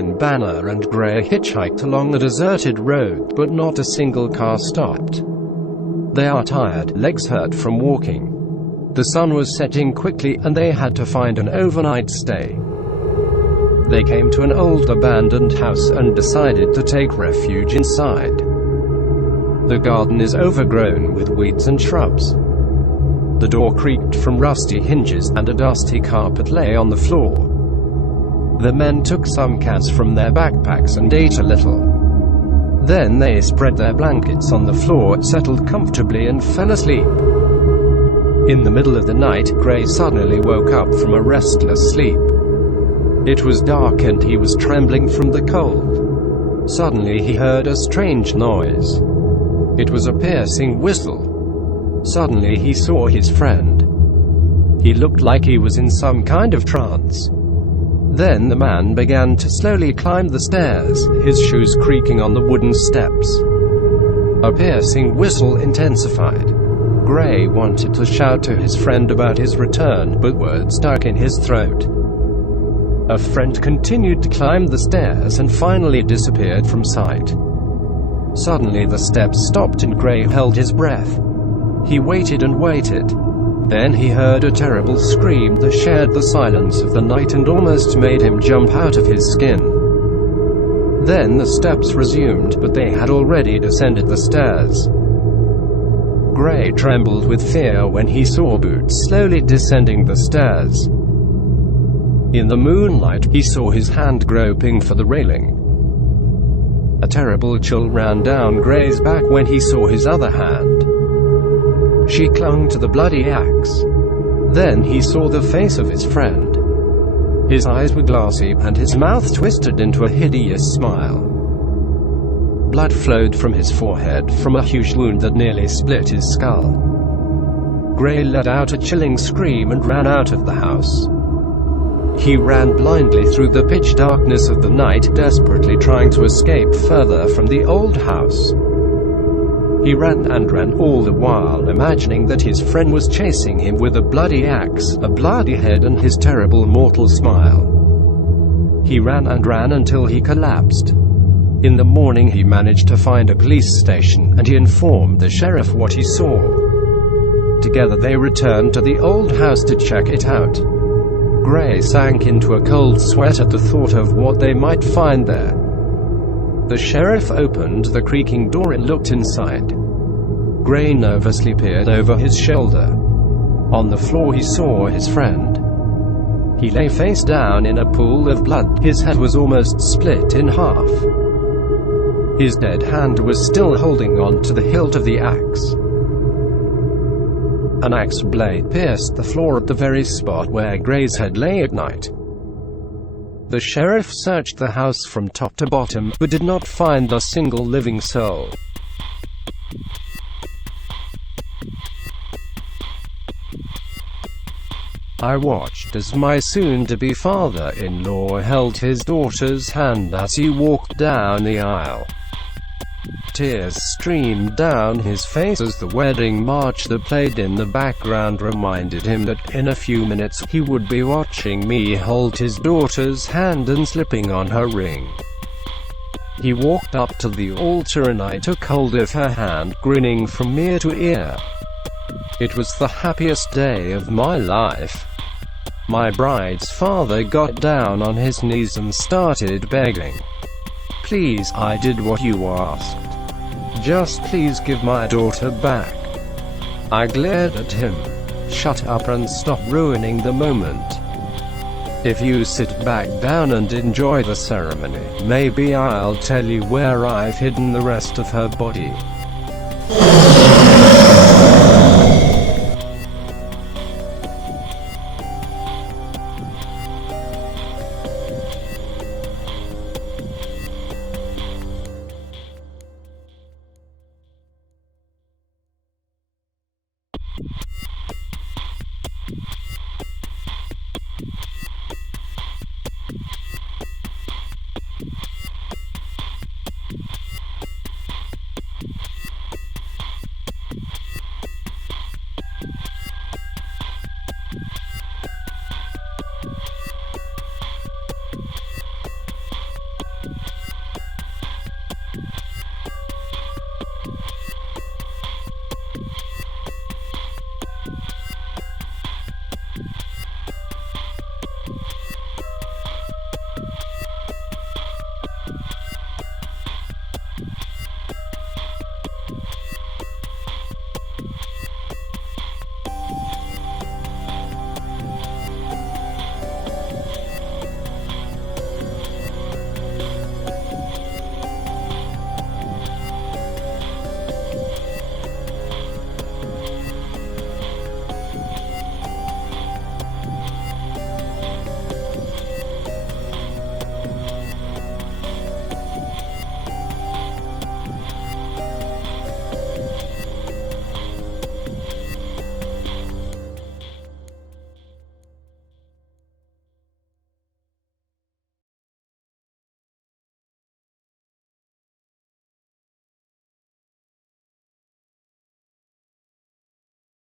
Then Banner and Gray hitchhiked along the deserted road, but not a single car stopped. They are tired, legs hurt from walking. The sun was setting quickly, and they had to find an overnight stay. They came to an old abandoned house and decided to take refuge inside. The garden is overgrown with weeds and shrubs. The door creaked from rusty hinges, and a dusty carpet lay on the floor. The men took some cans from their backpacks and ate a little. Then they spread their blankets on the floor, settled comfortably, and fell asleep. In the middle of the night, Gray suddenly woke up from a restless sleep. It was dark and he was trembling from the cold. Suddenly he heard a strange noise. It was a piercing whistle. Suddenly he saw his friend. He looked like he was in some kind of trance. Then the man began to slowly climb the stairs, his shoes creaking on the wooden steps. A piercing whistle intensified. Gray wanted to shout to his friend about his return, but words stuck in his throat. A friend continued to climb the stairs and finally disappeared from sight. Suddenly the steps stopped and Gray held his breath. He waited and waited. Then he heard a terrible scream that shared the silence of the night and almost made him jump out of his skin. Then the steps resumed, but they had already descended the stairs. Gray trembled with fear when he saw boots slowly descending the stairs. In the moonlight, he saw his hand groping for the railing. A terrible chill ran down Gray's back when he saw his other hand. She clung to the bloody axe. Then he saw the face of his friend. His eyes were glassy, and his mouth twisted into a hideous smile. Blood flowed from his forehead from a huge wound that nearly split his skull. Gray let out a chilling scream and ran out of the house. He ran blindly through the pitch darkness of the night, desperately trying to escape further from the old house. He ran and ran, all the while imagining that his friend was chasing him with a bloody axe, a bloody head, and his terrible mortal smile. He ran and ran until he collapsed. In the morning he managed to find a police station, and he informed the sheriff what he saw. Together they returned to the old house to check it out. Gray sank into a cold sweat at the thought of what they might find there. The sheriff opened the creaking door and looked inside. Gray nervously peered over his shoulder. On the floor he saw his friend. He lay face down in a pool of blood. His head was almost split in half. His dead hand was still holding on to the hilt of the axe. An axe blade pierced the floor at the very spot where Gray's head lay at night. The sheriff searched the house from top to bottom, but did not find a single living soul. I watched as my soon-to-be father-in-law held his daughter's hand as he walked down the aisle. Tears streamed down his face as the wedding march that played in the background reminded him that, in a few minutes, he would be watching me hold his daughter's hand and slipping on her ring. He walked up to the altar and I took hold of her hand, grinning from ear to ear. It was the happiest day of my life. My bride's father got down on his knees and started begging. "Please, I did what you asked. Just please give my daughter back." I glared at him. "Shut up and stop ruining the moment. If you sit back down and enjoy the ceremony, maybe I'll tell you where I've hidden the rest of her body."